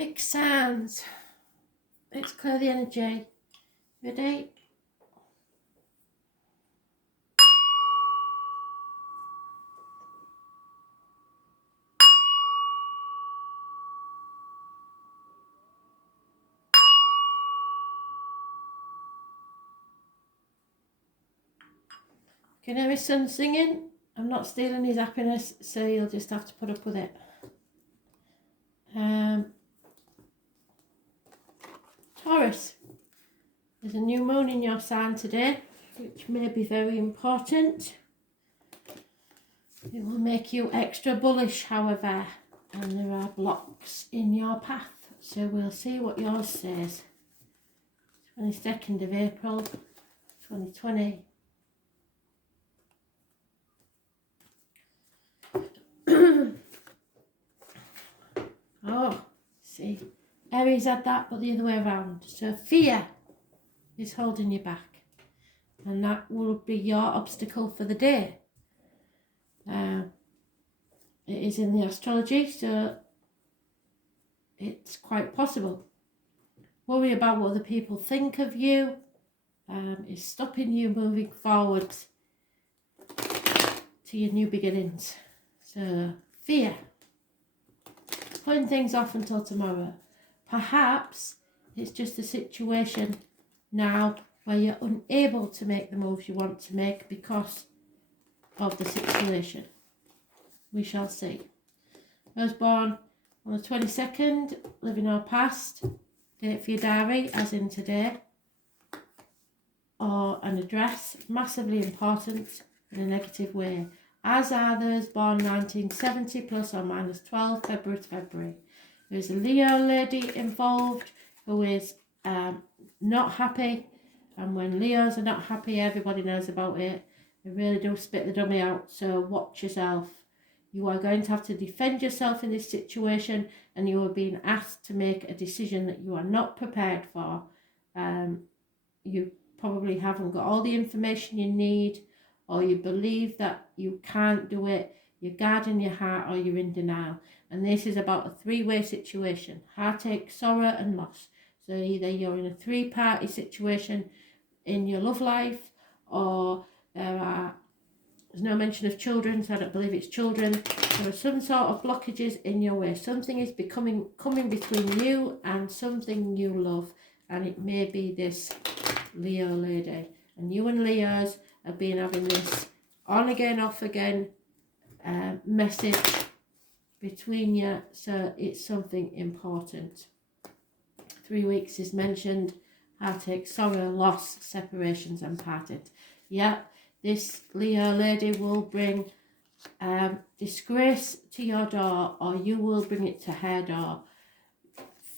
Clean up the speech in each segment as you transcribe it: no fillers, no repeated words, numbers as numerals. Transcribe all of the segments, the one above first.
Fix sounds. Let's clear the energy. Ready? Can you hear his son singing? I'm not stealing his happiness, so you'll just have to put up with it. Taurus, there's a new moon in your sign today, which may be very important. It will make you extra bullish, however, and there are blocks in your path, so we'll see what yours says. 22nd of April 2020. Oh, see, Aries had that, but the other way around. So fear is holding you back, and that will be your obstacle for the day. It is in the astrology, so it's quite possible. Worry about what other people think of you is stopping you moving forward to your new beginnings. So fear, putting things off until tomorrow. Perhaps it's just a situation now where you're unable to make the moves you want to make because of the situation. We shall see. I was born on the 22nd, living our past, date for your diary, as in today, or an address, massively important in a negative way, as are those born 1970 plus or minus 12 February to February. There's a Leo lady involved who is not happy, and when Leos are not happy, everybody knows about it. They really do spit the dummy out, so watch yourself. You are going to have to defend yourself in this situation, and you are being asked to make a decision that you are not prepared for. You probably haven't got all the information you need, or you believe that you can't do it, you're guarding your heart, or you're in denial. And this is about a three-way situation: heartache, sorrow and loss. So either you're in a three-party situation in your love life, or there's no mention of children, so I don't believe it's children. There are some sort of blockages in your way. Something is coming between you and something you love, and it may be this Leo lady. And you and Leos have been having this on again, off again message between you, so it's something important. 3 weeks is mentioned: heartache, sorrow, loss, separations and parted. Yeah, this Leo lady will bring disgrace to your door, or you will bring it to her door.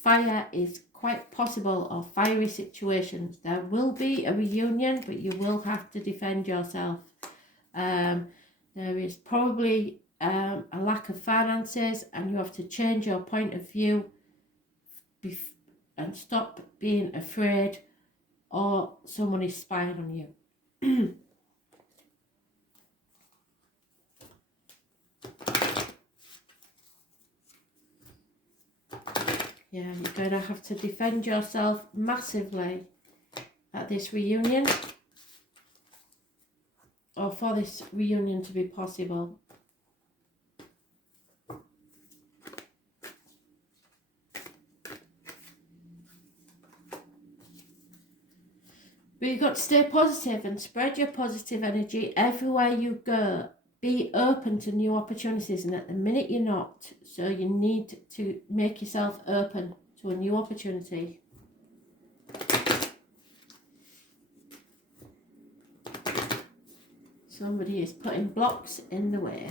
Fire is quite possible, or fiery situations. There will be a reunion, but you will have to defend yourself. There is probably a lack of finances, and you have to change your point of view and stop being afraid or someone is spying on you. Yeah, you're going to have to defend yourself massively at this reunion, or for this reunion to be possible. But you've got to stay positive and spread your positive energy everywhere you go. Be open to new opportunities, and at the minute you're not, so you need to make yourself open to a new opportunity. Somebody is putting blocks in the way.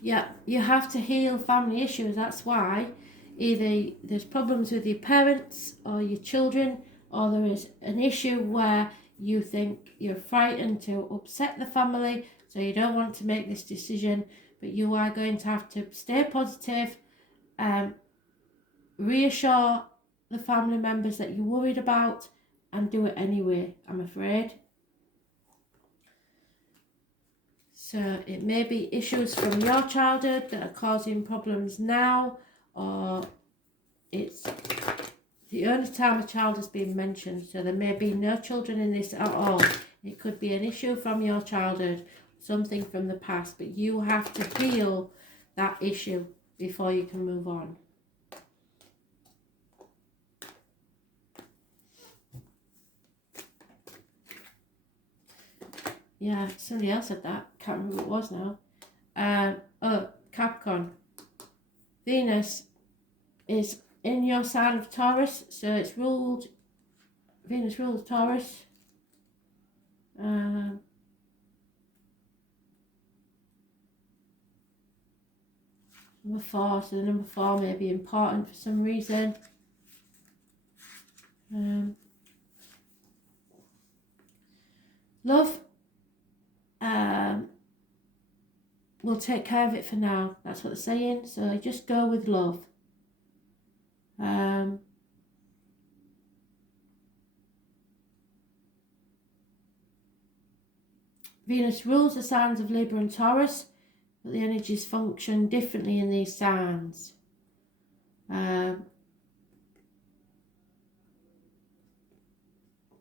Yeah, you have to heal family issues. That's why either there's problems with your parents or your children, or there is an issue where you think you're frightened to upset the family, so you don't want to make this decision, but you are going to have to stay positive, reassure the family members that you're worried about and do it anyway, I'm afraid. So it may be issues from your childhood that are causing problems now, or it's the only time a child has been mentioned. So there may be no children in this at all. It could be an issue from your childhood, something from the past, but you have to heal that issue before you can move on. Yeah, somebody else said that. Can't remember who it was now. Oh, Capricorn. Venus is in your sign of Taurus, so it's ruled. Venus rules Taurus. Number 4, so the number 4 may be important for some reason. Love. We'll take care of it for now. That's what they're saying. So just go with love. Venus rules the signs of Libra and Taurus, but the energies function differently in these signs.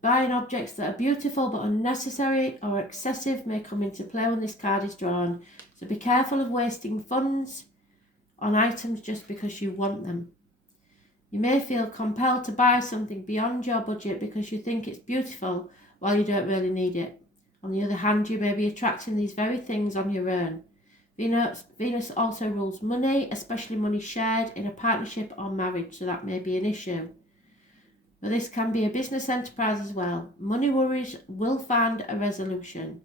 Buying objects that are beautiful but unnecessary or excessive may come into play when this card is drawn. So be careful of wasting funds on items just because you want them. You may feel compelled to buy something beyond your budget because you think it's beautiful while you don't really need it. On the other hand, you may be attracting these very things on your own. Venus also rules money, especially money shared in a partnership or marriage, so that may be an issue. But this can be a business enterprise as well. Money worries will find a resolution.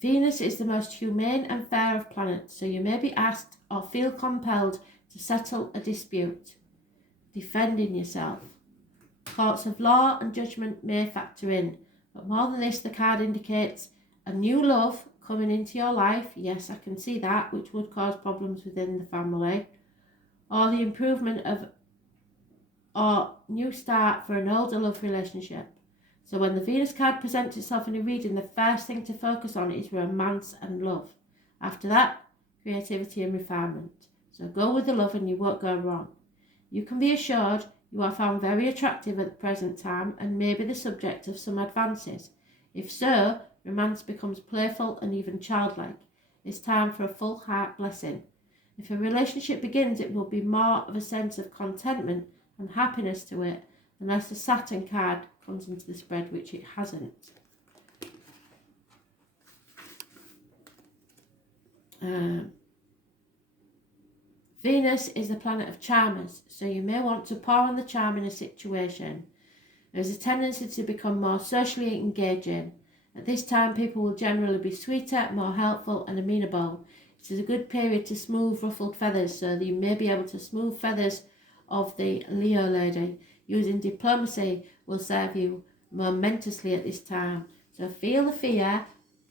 Venus is the most humane and fair of planets, so you may be asked or feel compelled to settle a dispute, defending yourself. Courts of law and judgment may factor in, but more than this, the card indicates a new love coming into your life. Yes, I can see that, which would cause problems within the family. Or the improvement of or new start for an older love relationship. So when the Venus card presents itself in a reading, the first thing to focus on is romance and love. After that, creativity and refinement. So go with the love and you won't go wrong. You can be assured you are found very attractive at the present time and may be the subject of some advances. If so, romance becomes playful and even childlike. It's time for a full heart blessing. If a relationship begins, it will be more of a sense of contentment and happiness to it, unless the Saturn card comes into the spread, which it hasn't. Venus is the planet of charmers, so you may want to pour on the charm in a situation. There is a tendency to become more socially engaging. At this time, people will generally be sweeter, more helpful and amenable. It is a good period to smooth ruffled feathers, so that you may be able to smooth feathers of the Leo lady. Using diplomacy will serve you momentously at this time. So feel the fear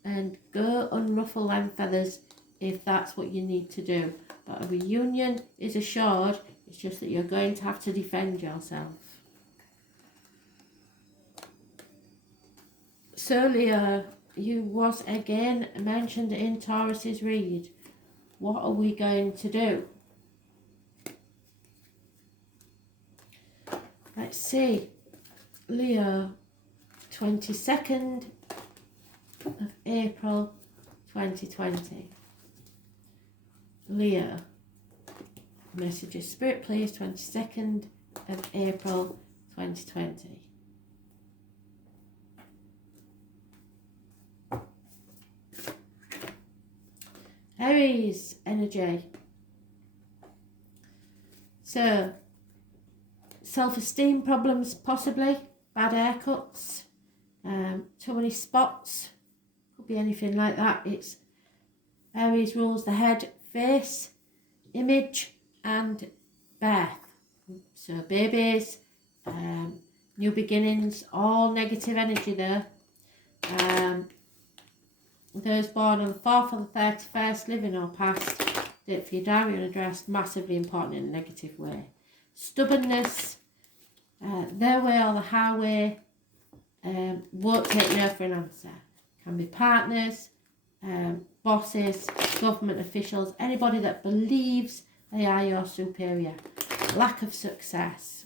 and go unruffle them feathers if that's what you need to do. But a reunion is assured, it's just that you're going to have to defend yourself. So Leo, you was again mentioned in Taurus's read. What are we going to do? Let's see. Leo, 22nd of April 2020. Leo, messages, Spirit please, 22nd of April 2020. Aries energy. So, self-esteem problems possibly, bad haircuts, too many spots, could be anything like that. It's Aries rules the head, face, image and birth. So babies, new beginnings, all negative energy there. Those born on the 4th or the 31st, living or past, date for your diary and address, massively important in a negative way. Stubbornness, their way or the highway, won't take no for an answer. Can be partners, bosses, government officials, anybody that believes they are your superior. Lack of success.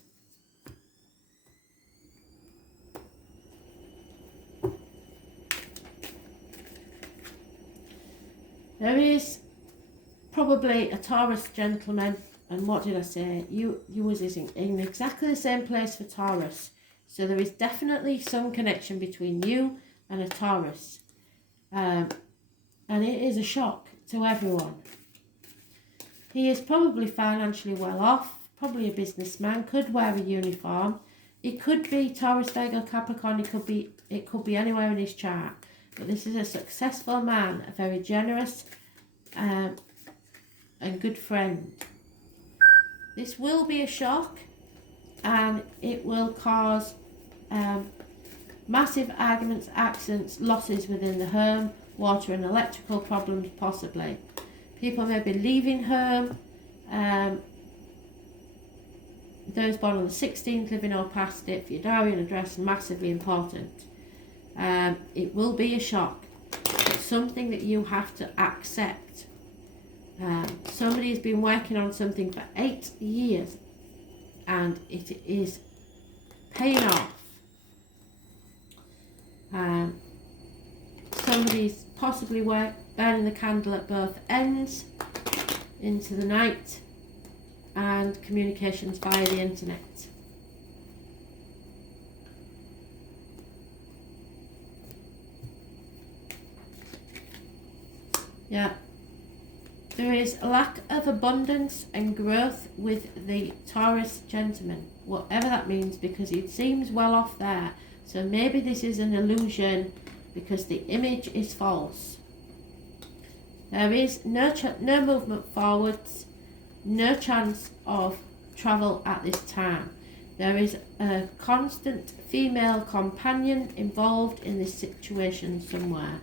There is probably a Taurus gentleman, and what did I say? You was in exactly the same place for Taurus. So there is definitely some connection between you and a Taurus. And it is a shock to everyone. He is probably financially well off, probably a businessman, could wear a uniform. It could be Taurus, Virgo, Capricorn, it could be anywhere in his chart. But this is a successful man, a very generous and good friend. This will be a shock, and it will cause massive arguments, accidents, losses within the home, water and electrical problems possibly. People may be leaving home. Those born on the 16th, living or past it, for your diary and address, massively important. It will be a shock. It's something that you have to accept. Somebody has been working on something for 8 years and it is paying off. Somebody's possibly burning the candle at both ends into the night, and communications via the internet. Yeah. There is a lack of abundance and growth with the Taurus gentleman, whatever that means, because it seems well off there. So maybe this is an illusion because the image is false. There is no movement forwards, no chance of travel at this time. There is a constant female companion involved in this situation somewhere.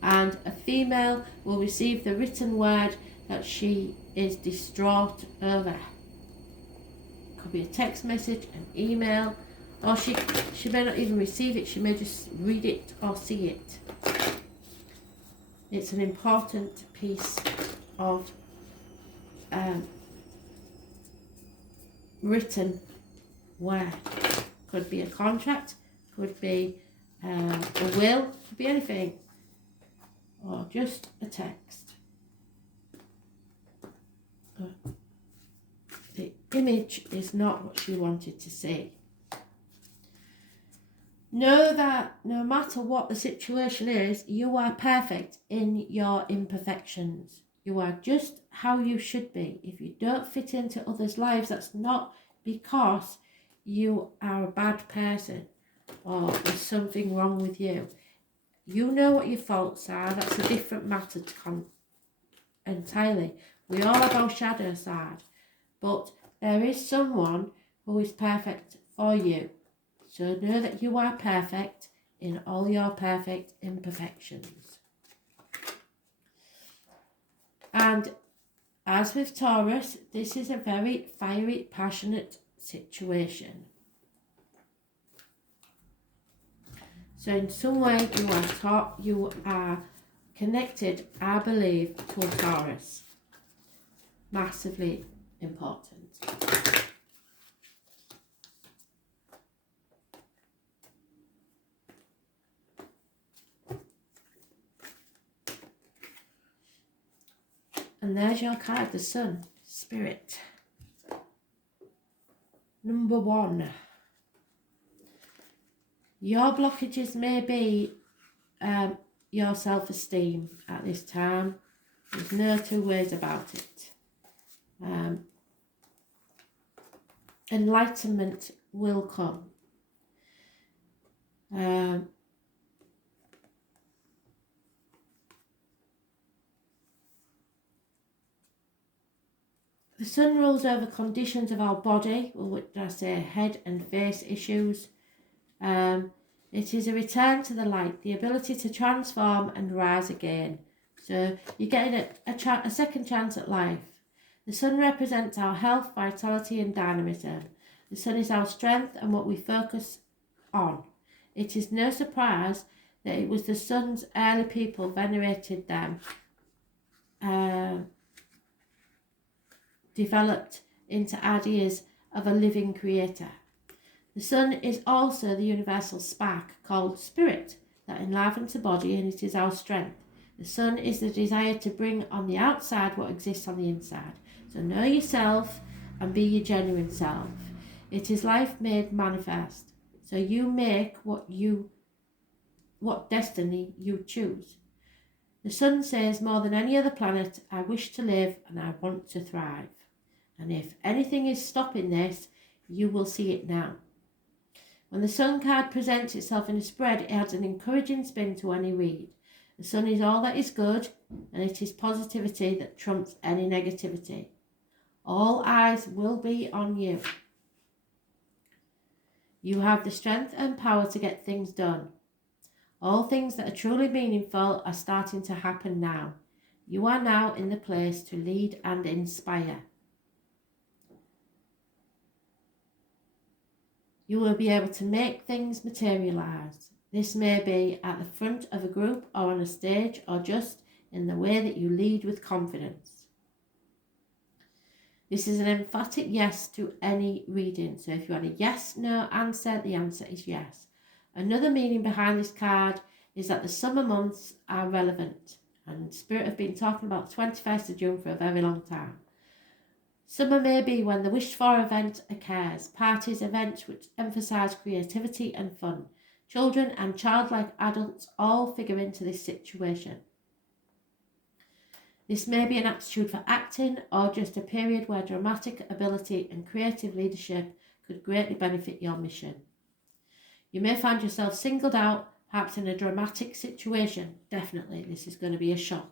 And a female will receive the written word that she is distraught over. It could be a text message, an email, or she may not even receive it, she may just read it or see it. It's an important piece of written word. Could be a contract, could be a will, could be anything. Or just a text. The image is not what she wanted to see. Know that no matter what the situation is, you are perfect in your imperfections. You are just how you should be. If you don't fit into others' lives, that's not because you are a bad person or there's something wrong with you. You know what your faults are. That's a different matter entirely. We all have our shadow side. But there is someone who is perfect for you. So know that you are perfect in all your perfect imperfections. And as with Taurus, this is a very fiery, passionate situation. So in some way you are connected, I believe, to a Taurus. Massively important. And there's your card, the Sun, Spirit. Number 1. Your blockages may be your self-esteem at this time. There's no two ways about it. Enlightenment will come. The Sun rules over conditions of our body, or what did I say, head and face issues. It is a return to the light, the ability to transform and rise again. So you're getting a second chance at life. The sun represents our health, vitality and dynamism. The sun is our strength and what we focus on. It is no surprise that it was the sun's early people venerated them, developed into ideas of a living creator. The sun is also the universal spark called spirit that enlivens the body, and it is our strength. The sun is the desire to bring on the outside what exists on the inside. So know yourself and be your genuine self. It is life made manifest. So you make what destiny you choose. The sun says more than any other planet, I wish to live and I want to thrive. And if anything is stopping this, you will see it now. When the sun card presents itself in a spread, it adds an encouraging spin to any read. The sun is all that is good, and it is positivity that trumps any negativity. All eyes will be on you. You have the strength and power to get things done. All things that are truly meaningful are starting to happen now. You are now in the place to lead and inspire. You will be able to make things materialise. This may be at the front of a group or on a stage or just in the way that you lead with confidence. This is an emphatic yes to any reading. So if you had a yes, no answer, the answer is yes. Another meaning behind this card is that the summer months are relevant. And Spirit have been talking about the 21st of June for a very long time. Summer may be when the wished-for event occurs, parties, events which emphasise creativity and fun. Children and childlike adults all figure into this situation. This may be an aptitude for acting or just a period where dramatic ability and creative leadership could greatly benefit your mission. You may find yourself singled out, perhaps in a dramatic situation. Definitely, this is going to be a shock.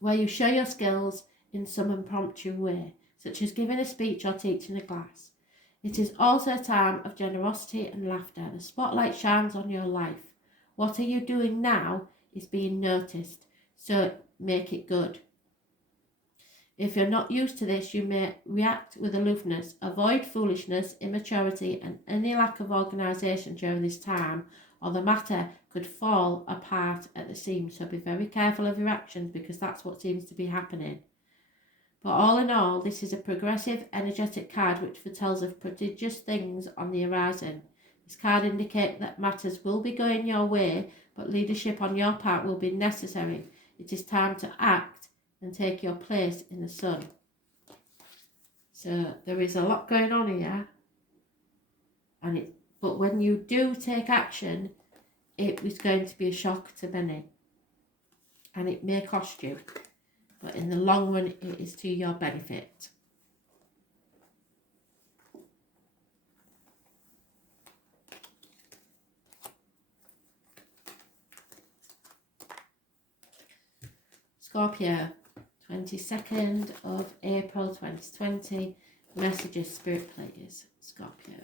Where you show your skills in some impromptu way, such as giving a speech or teaching a class. It is also a time of generosity and laughter. The spotlight shines on your life. What are you doing now is being noticed, so make it good. If you're not used to this, you may react with aloofness. Avoid foolishness, immaturity and any lack of organisation during this time, or the matter could fall apart at the seams. So be very careful of your actions, because that's what seems to be happening. But all in all, this is a progressive, energetic card which foretells of prodigious things on the horizon. This card indicates that matters will be going your way, but leadership on your part will be necessary. It is time to act and take your place in the sun. So there is a lot going on here, but when you do take action, it is going to be a shock to many, and it may cost you, but in the long run it is to your benefit. Scorpio, 22nd of April 2020. Messages, Spirit, please. Scorpio.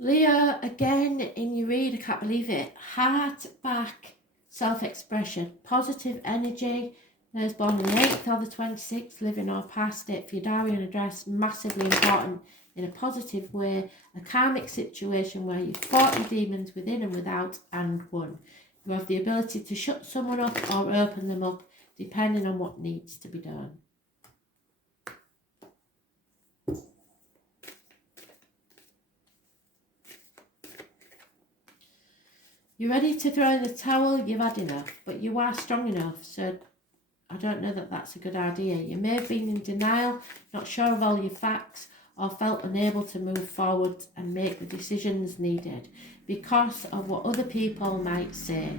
Leo, again in your read, I can't believe it. Heart back, self-expression, positive energy. Those born on the 8th or the 26th, living or past it, for your diary and address, massively important in a positive way. A karmic situation where you fought your demons within and without and won. You have the ability to shut someone up or open them up, depending on what needs to be done. You're ready to throw in the towel, you've had enough, but you are strong enough, so I don't know that that's a good idea. You may have been in denial, not sure of all your facts, or felt unable to move forward and make the decisions needed because of what other people might say.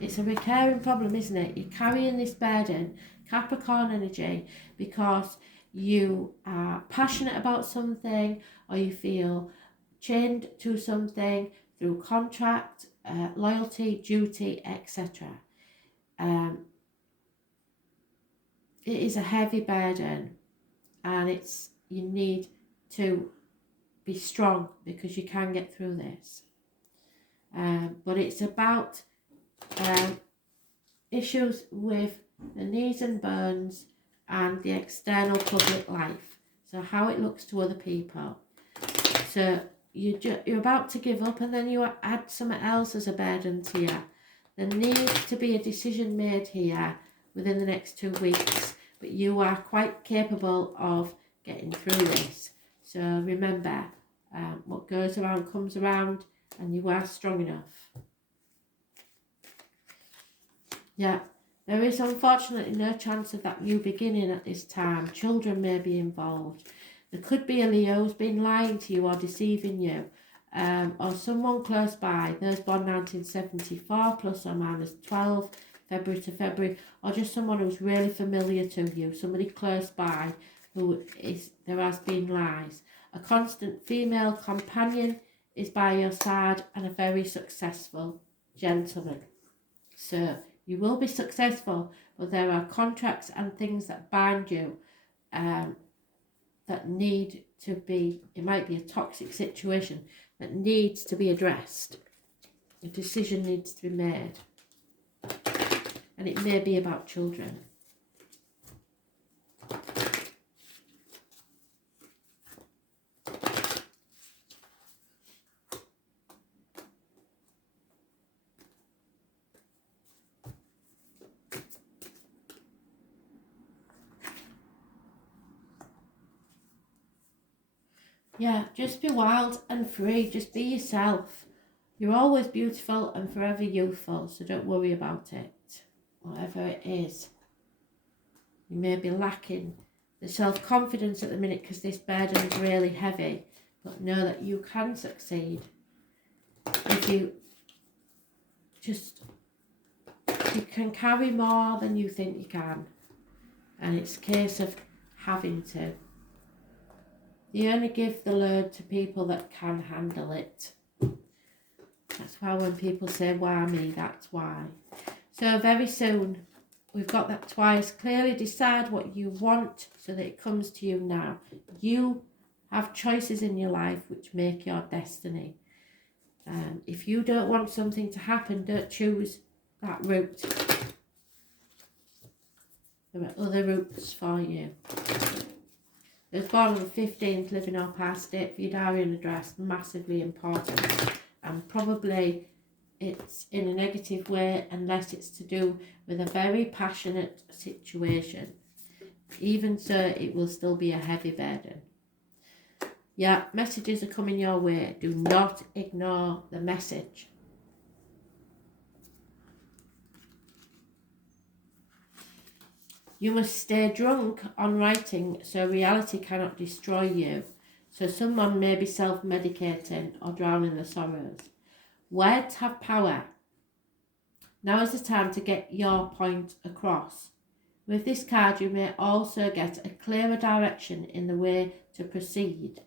It's a recurring problem, isn't it? You're carrying this burden, Capricorn energy, because you are passionate about something, or you feel chained to something through contract, loyalty, duty, etc. it is a heavy burden, and you need to be strong because you can get through this. But it's about issues with the knees and bones and the external public life. So how it looks to other people. So you're about to give up, and then you add something else as a burden to you. There needs to be a decision made here within the next 2 weeks, but you are quite capable of getting through this. So remember, what goes around comes around, and you are strong enough. Yeah, there is unfortunately no chance of that new beginning at this time. Children may be involved. There could be a Leo who's been lying to you or deceiving you, or someone close by, those born 1974 plus or minus 12, February to February, or just someone who's really familiar to you, somebody close by there has been lies. A constant female companion is by your side, and a very successful gentleman. So you will be successful, but there are contracts and things that bind you that need to be, it might be a toxic situation that needs to be addressed. A decision needs to be made. And it may be about children. Yeah, just be wild and free. Just be yourself. You're always beautiful and forever youthful, so don't worry about it. Whatever it is. You may be lacking the self-confidence at the minute because this burden is really heavy, but know that you can succeed. If you can carry more than you think you can, and it's a case of having to. You only give the load to people that can handle it. That's why when people say, why me, that's why. So very soon, we've got that twice. Clearly decide what you want so that it comes to you now. You have choices in your life which make your destiny. If you don't want something to happen, don't choose that route. There are other routes for you. Those born on the 15th, living or past it, for your diary and address, massively important. And probably it's in a negative way unless it's to do with a very passionate situation. Even so, it will still be a heavy burden. Yeah, messages are coming your way. Do not ignore the message. You must stay drunk on writing so reality cannot destroy you. So someone may be self-medicating or drowning in the sorrows. Words have power. Now is the time to get your point across. With this card, you may also get a clearer direction in the way to proceed.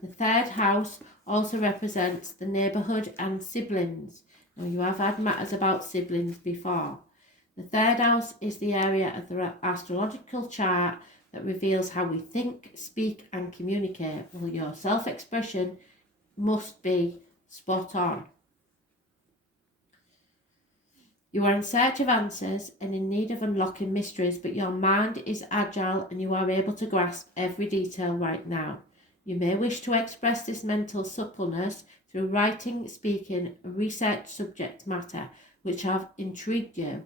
The third house also represents the neighbourhood and siblings. Now, you have had matters about siblings before. The third house is the area of the astrological chart that reveals how we think, speak and communicate. Well, your self-expression must be spot on. You are in search of answers and in need of unlocking mysteries, but your mind is agile and you are able to grasp every detail right now. You may wish to express this mental suppleness through writing, speaking, research subject matter which have intrigued you.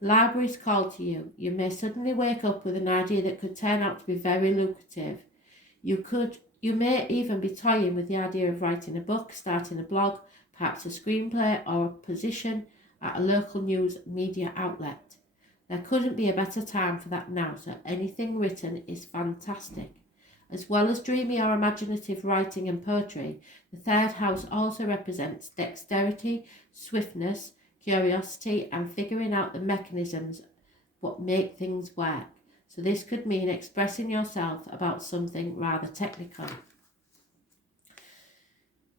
Libraries call to you. You may suddenly wake up with an idea that could turn out to be very lucrative. You may even be toying with the idea of writing a book, starting a blog, perhaps a screenplay or a position at a local news media outlet. There couldn't be a better time for that now, so anything written is fantastic. As well as dreamy or imaginative writing and poetry, the third house also represents dexterity, swiftness, curiosity and figuring out the mechanisms what make things work. So this could mean expressing yourself about something rather technical.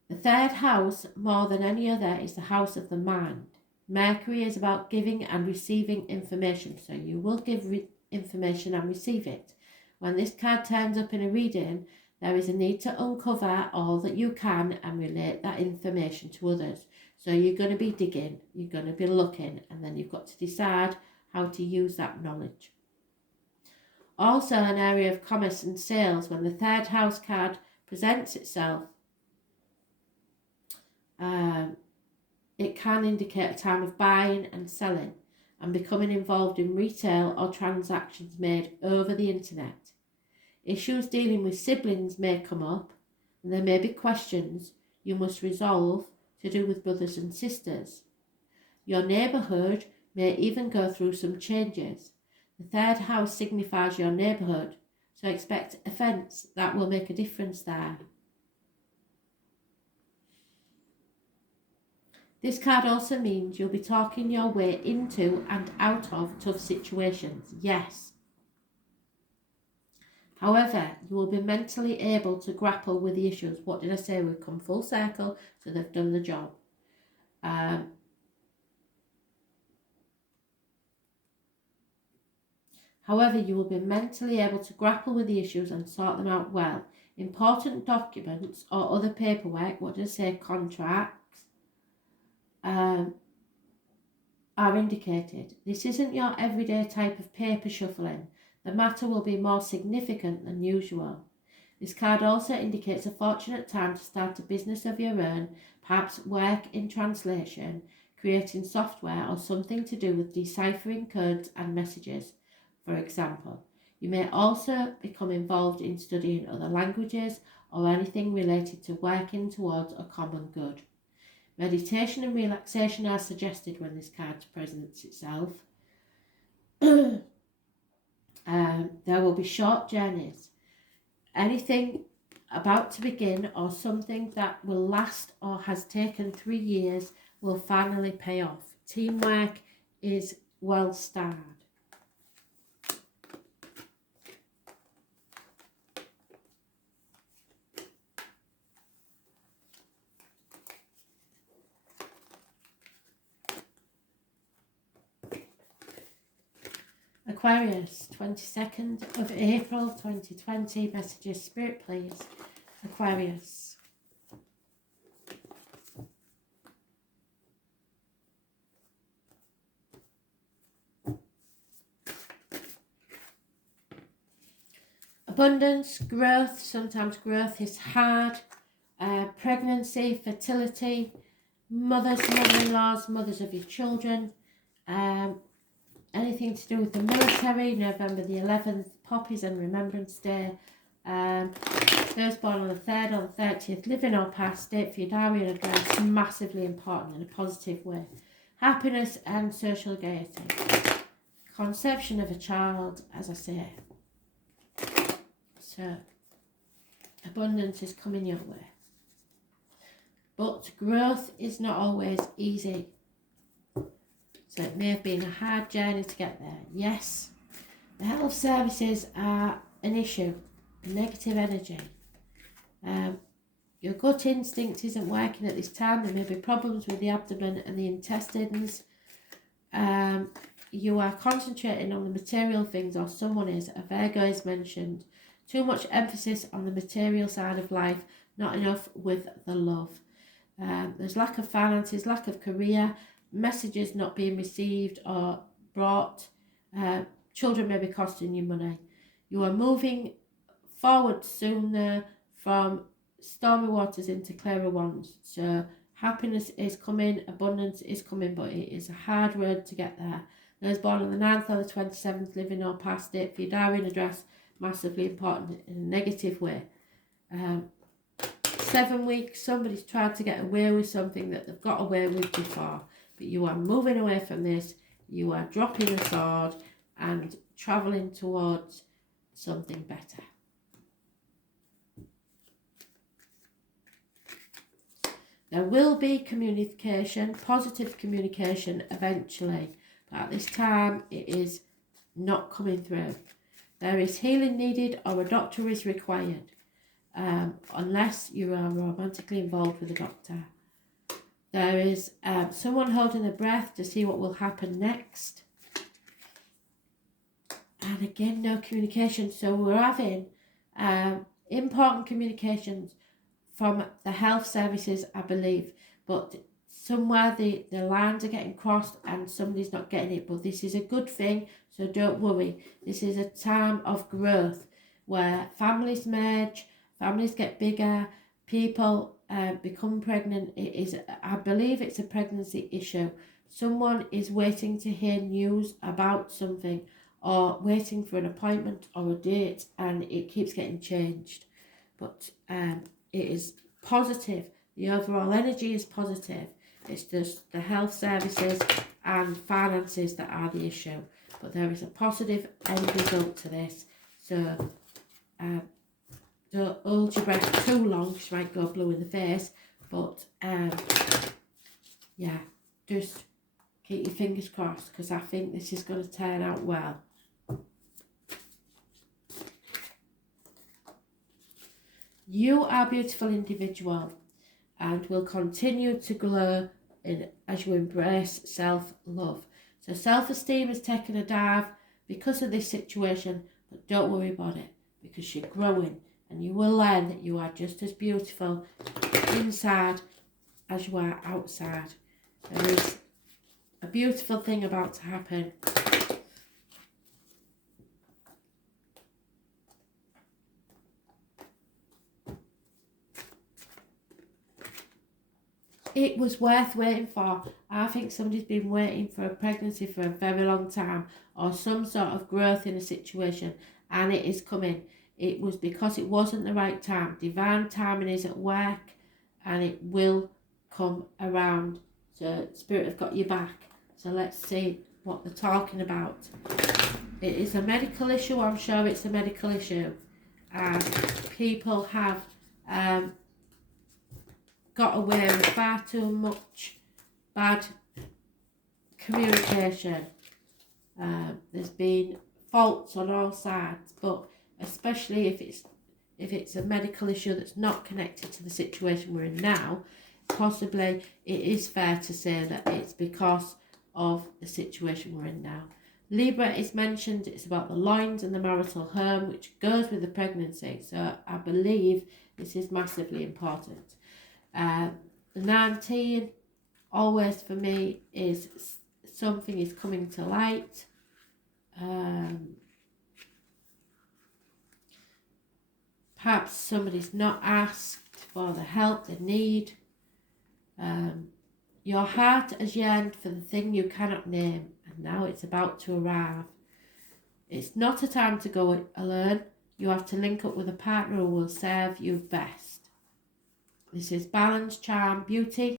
The third house, more than any other, is the house of the mind. Mercury is about giving and receiving information, so you will give information and receive it. When this card turns up in a reading, there is a need to uncover all that you can and relate that information to others. So you're going to be digging, you're going to be looking, and then you've got to decide how to use that knowledge. Also, an area of commerce and sales, when the third house card presents itself, it can indicate a time of buying and selling and becoming involved in retail or transactions made over the internet. Issues dealing with siblings may come up, and there may be questions you must resolve to do with brothers and sisters. Your neighbourhood may even go through some changes. The third house signifies your neighbourhood, so expect events that will make a difference there. This card also means you'll be talking your way into and out of tough situations, yes. However, you will be mentally able to grapple with the issues. What did I say? We've come full circle, so they've done the job. However, you will be mentally able to grapple with the issues and sort them out well. Important documents or other paperwork, what did I say, contracts, are indicated. This isn't your everyday type of paper shuffling. The matter will be more significant than usual. This card also indicates a fortunate time to start a business of your own, perhaps work in translation, creating software, or something to do with deciphering codes and messages. For example, you may also become involved in studying other languages or anything related to working towards a common good. Meditation and relaxation are suggested when this card presents itself. There will be short journeys. Anything about to begin or something that will last or has taken 3 years will finally pay off. Teamwork is well starred. Aquarius, 22nd of April 2020. Messages, Spirit, please. Aquarius. Abundance, growth. Sometimes growth is hard. Pregnancy, fertility, mothers, mother-in-laws, mothers of your children. Anything to do with the military, November the 11th, Poppies and Remembrance Day. Those born on the 3rd or the 30th, living or past, date for your diary and address, massively important in a positive way. Happiness and social gaiety. Conception of a child, as I say. So, abundance is coming your way. But growth is not always easy. So it may have been a hard journey to get there. Yes, the health services are an issue, a negative energy. Your gut instinct isn't working at this time. There may be problems with the abdomen and the intestines. You are concentrating on the material things, or someone is. A Virgo is mentioned. Too much emphasis on the material side of life, not enough with the love. There's lack of finances, lack of career, messages not being received or brought. Children may be costing you money. You are moving forward sooner from stormy waters into clearer ones. So happiness is coming, abundance is coming, but it is a hard road to get there. Those born on the 9th or the 27th, living or past, date for your diary and address, massively important in a negative way. 7 weeks, somebody's tried to get away with something that they've got away with before. But you are moving away from this, you are dropping the sword and travelling towards something better. There will be communication, positive communication eventually, but at this time it is not coming through. There is healing needed or a doctor is required, unless you are romantically involved with a doctor. There is someone holding their breath to see what will happen next. And again, no communication. So we're having important communications from the health services, I believe. But somewhere the lines are getting crossed and somebody's not getting it. But this is a good thing, so don't worry. This is a time of growth where families merge, families get bigger, people become pregnant. It is, I believe it's a pregnancy issue. Someone is waiting to hear news about something, or waiting for an appointment or a date, and it keeps getting changed. But it is positive. The overall energy is positive. It's just the health services and finances that are the issue. But there is a positive end result to this. So don't hold your breath too long, because you might go blue in the face. But yeah, just keep your fingers crossed, because I think this is going to turn out well. You are a beautiful individual and will continue to glow as you embrace self-love. So self-esteem has taken a dive because of this situation, but don't worry about it, because you're growing and you will learn that you are just as beautiful inside as you are outside. There is a beautiful thing about to happen. It was worth waiting for. I think somebody's been waiting for a pregnancy for a very long time, or some sort of growth in a situation, and it is coming. It was because it wasn't the right time. Divine timing is at work, and it will come around. So Spirit have got your back. So let's see what they're talking about. It is a medical issue. I'm sure it's a medical issue. And people have got away with far too much bad communication. There's been faults on all sides, but especially if it's a medical issue that's not connected to the situation we're in now, possibly it is fair to say that it's because of the situation we're in now. Libra is mentioned. It's about the loins and the marital home, which goes with the pregnancy. So I believe this is massively important. 19 always for me is something is coming to light. Perhaps somebody's not asked for the help they need. Your heart has yearned for the thing you cannot name, and now it's about to arrive. It's not a time to go alone. You have to link up with a partner who will serve you best. This is balance, charm, beauty,